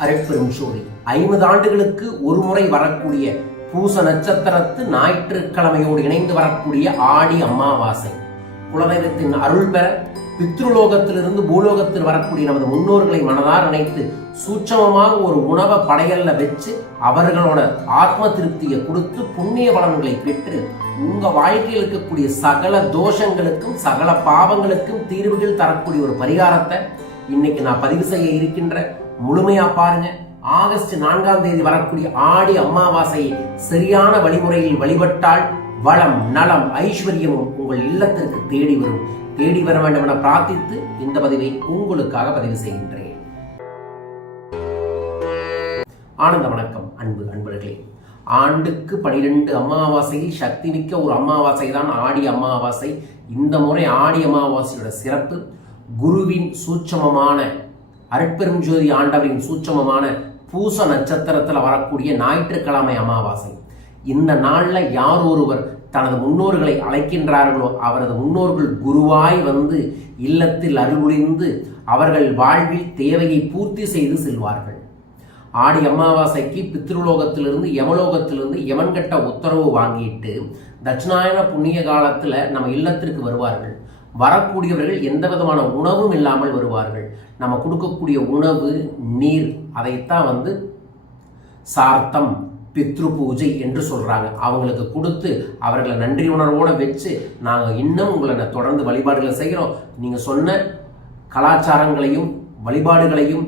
அரைப்பெரும் சூரி ஐம்பது ஆண்டுகளுக்கு ஒரு முறை வரக்கூடிய பூச நட்சத்திரத்து ஞாயிற்றுக்கிழமையோடு இணைந்து வரக்கூடிய ஆடி அமாவாசை. குலதெய்வத்தின் அருள் பெற பித்ருலோகத்திலிருந்து பூலோகத்தில் வரக்கூடிய நமது முன்னோர்களை மனதார் நினைத்து சூட்சமமாக ஒரு உணவை படையல்ல வச்சு அவர்களோட ஆத்ம திருப்தியை கொடுத்து புண்ணிய பலன்களை பெற்று உங்க வாழ்க்கையில் இருக்கக்கூடிய சகல தோஷங்களுக்கும் சகல பாவங்களுக்கும் தீர்வுகள் தரக்கூடிய ஒரு பரிகாரத்தை இன்னைக்கு நான் பதிவு செய்ய இருக்கின்ற முழுமையா பாருங்க. ஆகஸ்ட் நான்காம் தேதி வரக்கூடிய ஆடி அமாவாசையை சரியான வழிமுறையில் வழிபட்டால் வளம் நலம் ஐஸ்வர்யமும் உங்கள் இல்லத்திற்கு தேடி வரும். தேடி வர வேண்டும் என பிரார்த்தித்து இந்த பதிவை உங்களுக்காக பதிவு செய்கின்றேன். ஆனந்த வணக்கம் அன்பு அன்பர்களே. ஆண்டுக்கு பனிரெண்டு அமாவாசையில் சக்தி மிக்க ஒரு அமாவாசை தான் ஆடி அமாவாசை. இந்த முறை ஆடி அமாவாசையோட சிறப்பு குருவின் சூட்சமமான அருட்பெரும் ஜோதி ஆண்டவரின் சூட்சமமான பூச நட்சத்திரத்தில் வரக்கூடிய ஞாயிற்றுக்கிழமை அமாவாசை. இந்த நாளில் யார் ஒருவர் தனது முன்னோர்களை அழைக்கின்றார்களோ அவரது முன்னோர்கள் குருவாய் வந்து இல்லத்தில் அருள்புரிந்து அவர்கள் வாழ்வில் தேவையை பூர்த்தி செய்து செல்வார்கள். ஆடி அமாவாசைக்கு பித்ருலோகத்திலிருந்து யமலோகத்திலிருந்து யமன்கட்ட உத்தரவு வாங்கிட்டு தட்சிணாயன புண்ணிய காலத்தில் நம்ம இல்லத்திற்கு வருவார்கள். வரக்கூடியவர்கள் எந்த விதமான உணவும் இல்லாமல் வருவார்கள். நம்ம கொடுக்கக்கூடிய உணவு நீர் அதைத்தான் வந்து சார்த்தம் பித்ரு பூஜை என்று சொல்கிறாங்க அவங்களுக்கு கொடுத்து அவர்களை நன்றி உணர்வோடு வச்சு நாங்கள் இன்னும் உங்களை தொடர்ந்து வழிபாடுகளை செய்கிறோம் நீங்கள் சொன்ன கலாச்சாரங்களையும் வழிபாடுகளையும்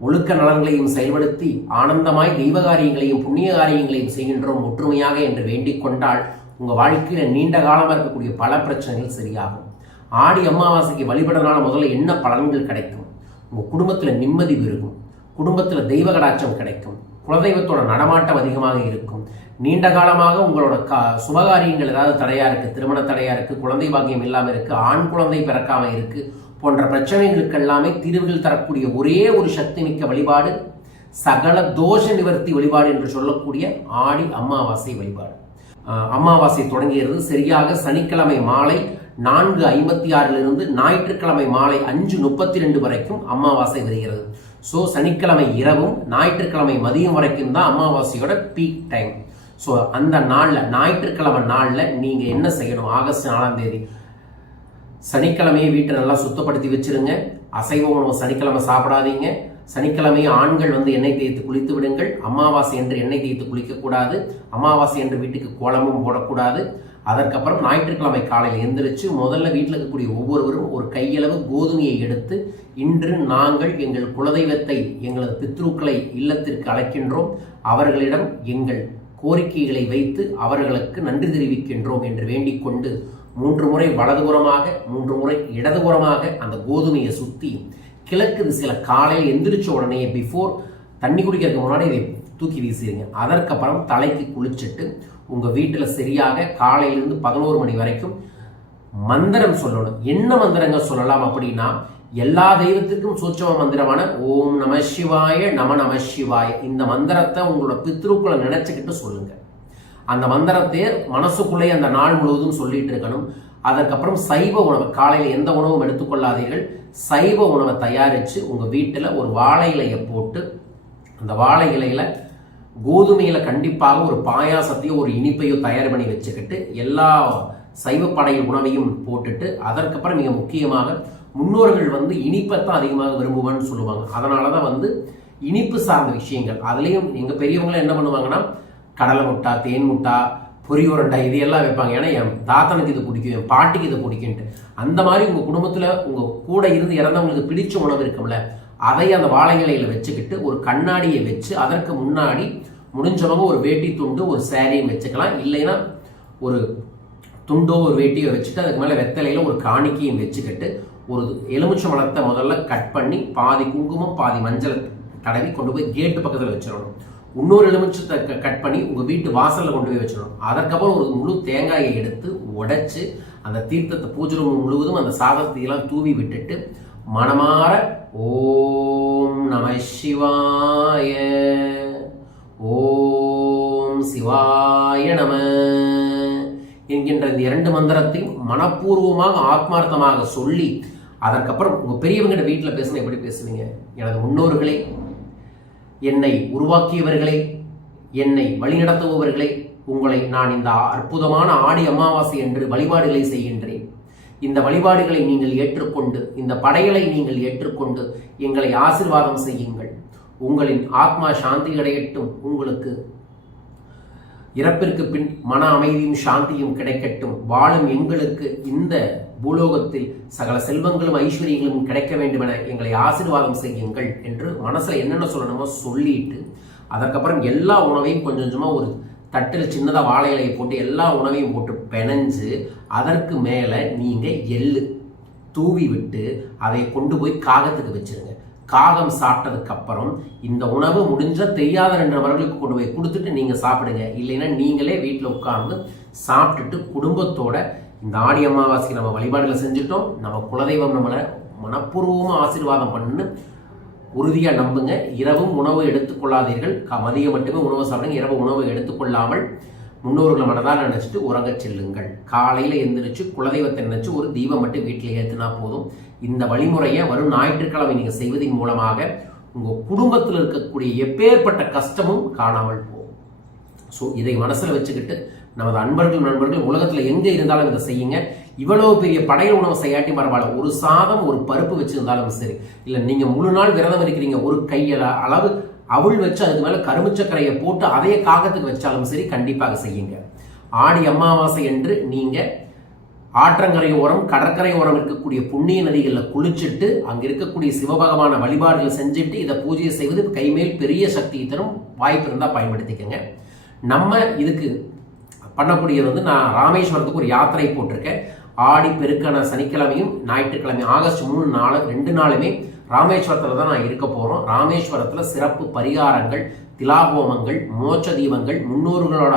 ஒழுக்க நலன்களையும் செயல்படுத்தி ஆனந்தமாய் தெய்வ காரியங்களையும் புண்ணிய காரியங்களையும் செய்கின்றோம் ஒற்றுமையாக என்று வேண்டிக் கொண்டால் உங்கள் வாழ்க்கையில் நீண்ட காலமாக இருக்கக்கூடிய பல பிரச்சனைகள் சரியாகும். ஆடி அமாவாசைக்கு வழிபடுறதுனால முதல்ல என்ன பலன்கள் கிடைக்கும்? உங்கள் குடும்பத்தில் நிம்மதி பெருகும். குடும்பத்தில் தெய்வ கடாட்சம் கிடைக்கும். குலதெய்வத்தோட நடமாட்டம் அதிகமாக இருக்கும். நீண்ட காலமாக உங்களோட கா சுபகாரியங்கள் ஏதாவது தடையாக இருக்குது திருமண தடையாக இருக்குது குழந்தை பாக்கியம் இல்லாமல் இருக்குது ஆண் குழந்தை பிறக்காமல் இருக்குது போன்ற பிரச்சனைகளுக்கு எல்லாமே தீர்வுகள் தரக்கூடிய ஒரே ஒரு சக்தி மிக்க வழிபாடு சகல தோஷ நிவர்த்தி வழிபாடு என்று சொல்லக்கூடிய ஆடி அமாவாசை வழிபாடு. அமாவாசை தொடங்கியது சரியாக சனிக்கிழமை மாலை நான்கு ஐம்பத்தி ஆறிலிருந்து ஞாயிற்றுக்கிழமை மாலை அஞ்சு முப்பத்தி ரெண்டு வரைக்கும் அமாவாசை வருகிறது. ஸோ சனிக்கிழமை இரவும் ஞாயிற்றுக்கிழமை மதியம் வரைக்கும் தான் அமாவாசையோட பீக் டைம் ஸோ அந்த நாளில் ஞாயிற்றுக்கிழமை நாளில் நீங்கள் என்ன செய்யணும்? ஆகஸ்ட் நாலாம் தேதி. சனிக்கிழமையை வீட்டை நல்லா சுத்தப்படுத்தி வச்சிருங்க. அசைவ உணவு சனிக்கிழமை சாப்பிடாதீங்க. சனிக்கிழமை ஆண்கள் வந்து எண்ணெய் தேய்த்து குளித்து விடுங்கள். அமாவாசை என்று எண்ணெய் தேய்த்து குளிக்கக்கூடாது. அமாவாசை என்று வீட்டுக்கு கோலமும் போடக்கூடாது. அதற்கப்புறம் ஞாயிற்றுக்கிழமை காலையில் எந்திரிச்சு முதல்ல வீட்டில் இருக்கக்கூடிய ஒவ்வொருவரும் ஒரு கையளவு கோதுமையை எடுத்து இன்று நாங்கள் எங்கள் குலதெய்வத்தை எங்களது பித்ருக்களை இல்லத்திற்கு அழைக்கின்றோம். அவர்களிடம் எங்கள் கோரிக்கைகளை வைத்து அவர்களுக்கு நன்றி தெரிவிக்கின்றோம் என்று வேண்டிக் கொண்டு மூன்று முறை வலதுபுறமாக மூன்று முறை இடதுபுறமாக அந்த கோதுமையை சுற்றி கிழக்கு திசையில் காலையில் எந்திரிச்ச உடனே பிஃபோர் தண்ணி குடிக்கிறதுக்கு முன்னாடி இதை தூக்கி வீசிடுங்க. அதற்கப்புறம் தலைக்கு குளிச்சுட்டு உங்கள் வீட்டில் சரியாக காலையிலிருந்து பதினோரு மணி வரைக்கும் மந்திரம் சொல்லணும். என்ன மந்திரங்கள் சொல்லலாம் அப்படின்னா எல்லா தெய்வத்திற்கும் சூட்சம மந்திரமான ஓம் நம சிவாய நம நம சிவாய. இந்த மந்திரத்தை உங்களோட பித்ருக்குள்ள நினைச்சுக்கிட்டு சொல்லுங்க. அந்த மந்திரத்தை மனசுக்குள்ளே அந்த நாள் முழுவதும் சொல்லிட்டு இருக்கணும். அதற்கப்புறம் சைவ உணவு காலையில் எந்த உணவும் எடுத்துக்கொள்ளாதீர்கள். சைவ உணவை தயாரித்து உங்கள் வீட்டில் ஒரு வாழை இலையை போட்டு அந்த வாழை இலையில் கோதுமையில் கண்டிப்பாக ஒரு பாயாசத்தையோ ஒரு இனிப்பையோ தயார் பண்ணி வச்சுக்கிட்டு எல்லா சைவப்படை உணவையும் போட்டுட்டு அதற்கப்புறம் மிக முக்கியமாக முன்னோர்கள் வந்து இனிப்பைத்தான் அதிகமாக விரும்புவான்னு சொல்லுவாங்க. அதனால தான் வந்து இனிப்பு சார்ந்த விஷயங்கள். அதுலேயும் எங்கள் பெரியவங்களாம் என்ன பண்ணுவாங்கன்னா கடலை முட்டா தேன் முட்டா பொரி உரண்டை இது எல்லாம் வைப்பாங்க. ஏன்னா என் தாத்தனுக்கு இது பிடிக்கும் என் பாட்டிக்கு இது பிடிக்குன்ட்டு. அந்த மாதிரி உங்கள் குடும்பத்தில் உங்கள் கூட இருந்து இறந்தவங்களுக்கு பிடிச்ச உணவு இருக்கும்ல அதை அந்த வாழை இலையில் வச்சுக்கிட்டு ஒரு கண்ணாடியை வச்சு அதற்கு முன்னாடி முடிஞ்சவங்க ஒரு வேட்டி துண்டு ஒரு சேரீயும் வச்சுக்கலாம். இல்லைன்னா ஒரு துண்டோ ஒரு வேட்டியோ வச்சுட்டு அதுக்கு மேலே வெத்தலையில் ஒரு காணிக்கையும் வச்சுக்கிட்டு ஒரு எலுமிச்சை மலத்தை முதல்ல கட் பண்ணி பாதி குங்குமம் பாதி மஞ்சள் தடவி கொண்டு போய் கேட்டு பக்கத்தில் வச்சிடணும். இன்னொரு எலுமிச்சத்தை கட் பண்ணி உங்கள் வீட்டு வாசலில் கொண்டு போய் வச்சிடணும். அதற்கப்புறம் ஒரு முழு தேங்காயை எடுத்து உடைச்சு அந்த தீர்த்தத்தை பூஜை ரூம் முழுவதும் அந்த சாதத்தையெல்லாம் தூவி விட்டுட்டு மனமாற ஓம் நம சிவாய சிவாய நம என்கின்ற இந்த இரண்டு மந்திரத்தையும் மனப்பூர்வமாக ஆத்மார்த்தமாக சொல்லி அதற்கப்புறம் உங்கள் பெரியவங்கிட்ட வீட்டில் பேசுனா எப்படி பேசுவீங்க? எனது முன்னோர்களே என்னை உருவாக்கியவர்களே என்னை வழிநடத்துபவர்களே உங்களை நான் இந்த அற்புதமான ஆடி அமாவாசை என்று வழிபாடுகளை செய்கின்றேன். இந்த வழிபாடுகளை நீங்கள் ஏற்றுக்கொண்டு இந்த படைகளை நீங்கள் ஏற்றுக்கொண்டு எங்களை ஆசிர்வாதம் செய்யுங்கள். உங்களின் ஆத்மா சாந்தி அடையட்டும். உங்களுக்கு இறப்பிற்கு பின் மன அமைதியும் சாந்தியும் கிடைக்கட்டும். வாழும் எங்களுக்கு இந்த பூலோகத்தில் சகல செல்வங்களும் ஐஸ்வர்யங்களும் கிடைக்க வேண்டும் என எங்களை ஆசீர்வாதம் செய்யுங்கள் என்று மனசில் என்னென்ன சொல்லணுமோ சொல்லிட்டு அதற்கப்புறம் எல்லா உணவையும் கொஞ்சம் கொஞ்சமாக ஒரு தட்டில் சின்னதாக வாழை இலையை போட்டு எல்லா உணவையும் போட்டு பெனஞ்சு அதற்கு மேலே நீங்கள் எள்ளு தூவி விட்டு அதை கொண்டு போய் காகத்துக்கு வச்சிருங்க. காகம் சாப்பிட்டதுக்கு அப்புறம் இந்த உணவு முடிஞ்ச தெரியாத ரெண்டு நபர்களுக்கு கொண்டு போய் கொடுத்துட்டு நீங்கள் சாப்பிடுங்க. இல்லைன்னா நீங்களே வீட்டில் உட்கார்ந்து சாப்பிட்டுட்டு குடும்பத்தோட இந்த ஆடி அமாவாசைக்கு நம்ம வழிபாடுகளை செஞ்சுட்டோம். நம்ம குலதெய்வம் நம்மளை மனப்பூர்வமாக ஆசீர்வாதம் பண்ணுன்னு உறுதியாக நம்புங்க. இரவும் உணவு எடுத்துக்கொள்ளாதீர்கள். க- மதியம் மட்டுமே உணவு சாப்பிடுங்க. இரவு உணவு எடுத்துக்கொள்ளாமல் முன்னோர்களை மனதால் நினச்சிட்டு உறங்க செல்லுங்கள். காலையில் எந்திரிச்சு குலதெய்வத்தை நினச்சி ஒரு தீபம் மட்டும் வீட்டில் ஏற்றினா போதும். இந்த வழிமுறையை வரும் ஞாயிற்றுக்கிழமை நீங்கள் செய்வதன் மூலமாக உங்கள் குடும்பத்தில் இருக்கக்கூடிய எப்பேற்பட்ட கஷ்டமும் காணாமல் போகும். ஸோ இதை மனசில் வச்சுக்கிட்டு நமது அன்பர்கள் நண்பர்கள் உலகத்தில் எங்கே இருந்தாலும் இதை செய்யுங்க. இவ்வளவு பெரிய படையல் உணவு செய்யாட்டி பரவாயில்ல. ஒரு சாதம் ஒரு பருப்பு வச்சுருந்தாலும் சரி. இல்லை நீங்கள் முழு நாள் விரதம் இருக்கிறீங்க. ஒரு கையில அளவு அவள் வச்சு அதுக்கு மேலே கரும்புச்சக்கரையை போட்டு அதையே காகத்துக்கு வச்சாலும் சரி கண்டிப்பாக செய்யுங்க. ஆடி அமாவாசை என்று நீங்கள் ஆற்றங்கரை ஓரம் கடற்கரை ஓரம் இருக்கக்கூடிய புண்ணிய நதிகளில் குளிச்சுட்டு அங்கே இருக்கக்கூடிய சிவபகவான வழிபாடுகள் செஞ்சுட்டு இதை பூஜையை செய்வது கைமேல் பெரிய சக்தியை தரும் வாய்ப்பு இருந்தால் பயன்படுத்திக்கங்க. நம்ம இதுக்கு பண்ணக்கூடியது வந்து நான் ராமேஸ்வரத்துக்கு ஒரு யாத்திரை போட்டிருக்கேன். ஆடி பெருக்கான சனிக்கிழமையும் ஞாயிற்றுக்கிழமை ஆகஸ்ட் மூணு நாலு ரெண்டு நாளுமே ராமேஸ்வரத்தில் தான் நான் இருக்க போகிறோம் ராமேஸ்வரத்தில் சிறப்பு பரிகாரங்கள் திலாகோமங்கள் மோட்ச தீபங்கள் முன்னோர்களோட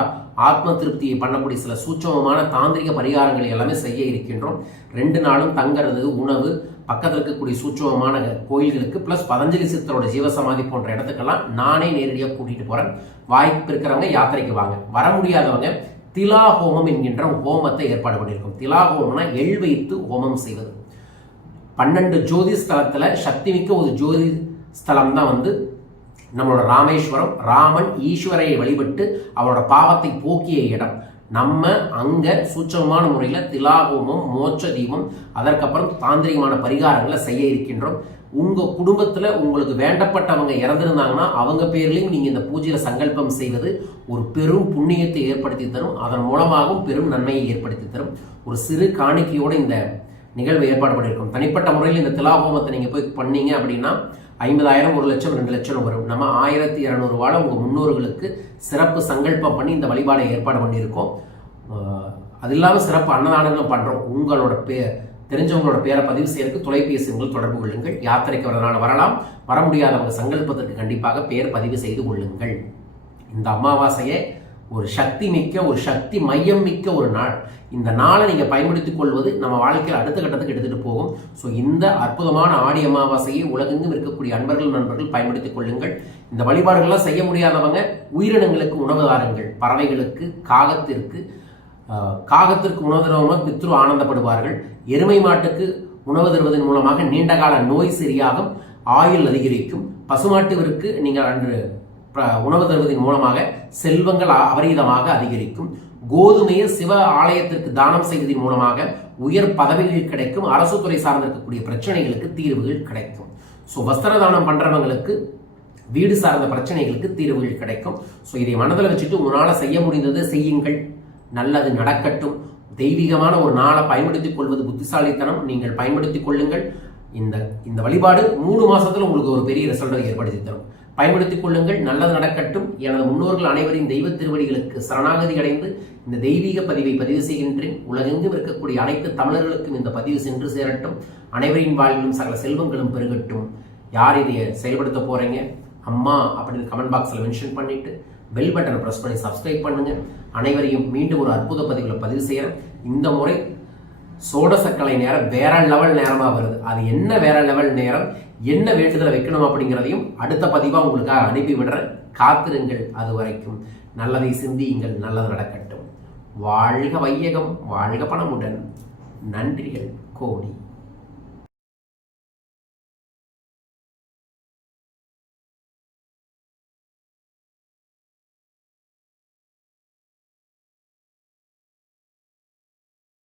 ஆத்ம திருப்தியை பண்ணக்கூடிய சில சூட்சமமான தாந்திரிக பரிகாரங்கள் எல்லாமே செய்ய இருக்கின்றோம். ரெண்டு நாளும் தங்குறது உணவு பக்கத்தில் இருக்கக்கூடிய சூட்சமமான கோயில்களுக்கு ப்ளஸ் பதஞ்சலி சித்தரோட ஜீவசமாதி போன்ற இடத்துக்கெல்லாம் நானே நேரடியாக கூட்டிகிட்டு போகிறேன் வாய்ப்பு இருக்கிறவங்க யாத்திரைக்கு வாங்க. வர முடியாதவங்க திலா ஹோமம் என்கின்ற ஹோமத்தை ஏற்பாடு பண்ணியிருக்கோம். திலா ஹோமம்னா எள் வைத்து ஹோமம் செய்வது. பன்னெண்டு ஜோதி ஸ்தலத்தில் சக்தி மிக்க ஒரு ஜோதி ஸ்தலம் தான் வந்து நம்மளோட ராமேஸ்வரம். ராமன் ஈஸ்வரையை வழிபட்டு அவரோட பாவத்தை போக்கிய இடம். நம்ம அங்கே சூட்சமமான முறையில் திலாகோமம் மோட்ச தீபம் அதற்கப்புறம் தாந்திரிகமான பரிகாரங்களை செய்ய இருக்கின்றோம். உங்கள் குடும்பத்தில் உங்களுக்கு வேண்டப்பட்டவங்க இறந்துருந்தாங்கன்னா அவங்க பேர்லையும் நீங்கள் இந்த பூஜையில் சங்கல்பம் செய்வது ஒரு பெரும் புண்ணியத்தை ஏற்படுத்தி தரும். அதன் மூலமாகவும் பெரும் நன்மையை ஏற்படுத்தி தரும். ஒரு சிறு காணிக்கையோடு இந்த நிகழ்வு ஏற்பாடு பண்ணியிருக்கோம். தனிப்பட்ட முறையில் இந்த திலாஹோமத்தை நீங்கள் போய் பண்ணீங்க அப்படின்னா ஐம்பதாயிரம் ஒரு லட்சம் ரெண்டு லட்சம் வரும். நம்ம ஆயிரத்தி இரநூறுவால உங்கள் முன்னோர்களுக்கு சிறப்பு சங்கல்பம் பண்ணி இந்த வழிபாடை ஏற்பாடு பண்ணியிருக்கோம். அது இல்லாமல் சிறப்பு அன்னதானங்களும் பண்ணுறோம் உங்களோட பே தெரிஞ்சவங்களோட பேரை பதிவு செய்யறதுக்கு தொலைபேசி எண்கள் தொடர்பு கொள்ளுங்கள். யாத்திரைக்கு வரனால வரலாம். வர முடியாதவங்க சங்கல்பத்திற்கு கண்டிப்பாக பேர் பதிவு செய்து கொள்ளுங்கள். இந்த அமாவாசையை ஒரு சக்தி மிக்க ஒரு சக்தி மையம் மிக்க ஒரு நாள். இந்த நாளை நீங்கள் பயன்படுத்திக் கொள்வது நம்ம வாழ்க்கையில் அடுத்த கட்டத்துக்கு எடுத்துகிட்டு போகும். ஸோ இந்த அற்புதமான ஆடி அமாவாசையை உலகெங்கும் இருக்கக்கூடிய அன்பர்கள் நண்பர்கள் பயன்படுத்திக் கொள்ளுங்கள். இந்த வழிபாடுகள்லாம் செய்ய முடியாதவங்க உயிரினங்களுக்கு உணவு தாருங்கள். பறவைகளுக்கு காகத்திற்கு காகத்திற்கு உணவு தருவமாக பித்ரு ஆனந்தப்படுவார்கள். எருமை மாட்டுக்கு உணவு தருவதன் மூலமாக நீண்டகால நோய் சரியாகும் ஆயுள் அதிகரிக்கும். பசுமாட்டுவிற்கு நீங்கள் அன்று உணவு தருவதன் மூலமாக செல்வங்கள் அபரீதமாக அதிகரிக்கும். கோதுமையை சிவ ஆலயத்திற்கு தானம் செய்வதன் மூலமாக உயர் பதவிகள் கிடைக்கும். அரசு துறை சார்ந்திருக்கக்கூடிய பிரச்சனைகளுக்கு தீர்வுகள் கிடைக்கும். ஸோ வஸ்திர தானம் பண்றவங்களுக்கு வீடு சார்ந்த பிரச்சனைகளுக்கு தீர்வுகள் கிடைக்கும். ஸோ இதை மனதில் வச்சுட்டு உங்களால் செய்ய முடிந்ததை செய்யுங்கள். நல்லது நடக்கட்டும். தெய்வீகமான ஒரு நாளை பயன்படுத்திக் கொள்வது புத்திசாலித்தனம். நீங்கள் பயன்படுத்திக் கொள்ளுங்கள். இந்த இந்த வழிபாடு மூணு மாசத்துல உங்களுக்கு ஒரு பெரிய ரிசல்ட்டை ஏற்படுத்தி தரும். பயன்படுத்திக் கொள்ளுங்கள். நல்லது நடக்கட்டும். எனது முன்னோர்கள் அனைவரின் தெய்வ திருவடிகளுக்கு சரணாகதி அடைந்து இந்த தெய்வீக பதிவை பதிவு செய்கின்றேன். உலகெங்கும் இருக்கக்கூடிய அனைத்து தமிழர்களுக்கும் இந்த பதிவு சென்று சேரட்டும். அனைவரின் வாழ்விலும் சகல செல்வங்களும் பெருகட்டும். யார் இதை செயல்படுத்த போறீங்க? அம்மா அப்படின்னு கமெண்ட் பாக்ஸில் மென்ஷன் பண்ணிட்டு பெல் பட்டனை ப்ரெஸ் பண்ணி சப்ஸ்கிரைப் பண்ணுங்க. அனைவரையும் மீண்டும் ஒரு அற்புத பதிவில் பதிவு செய்கிறேன் இந்த முறை சோடசக்கலை நேரம் வேற லெவல் நேரமாக வருது. அது என்ன வேற லெவல் நேரம்? என்ன வேண்டுதலை வைக்கணும் அப்படிங்கிறதையும் அடுத்த பதிவாக உங்களுக்காக அனுப்பி விடுறேன் காத்திருங்கள் அது வரைக்கும் நல்லதை சிந்தியுங்கள் நல்லது நடக்கட்டும். வாழ்க வையகம் வாழ்க பணமுடன். நன்றிகள் கோடி.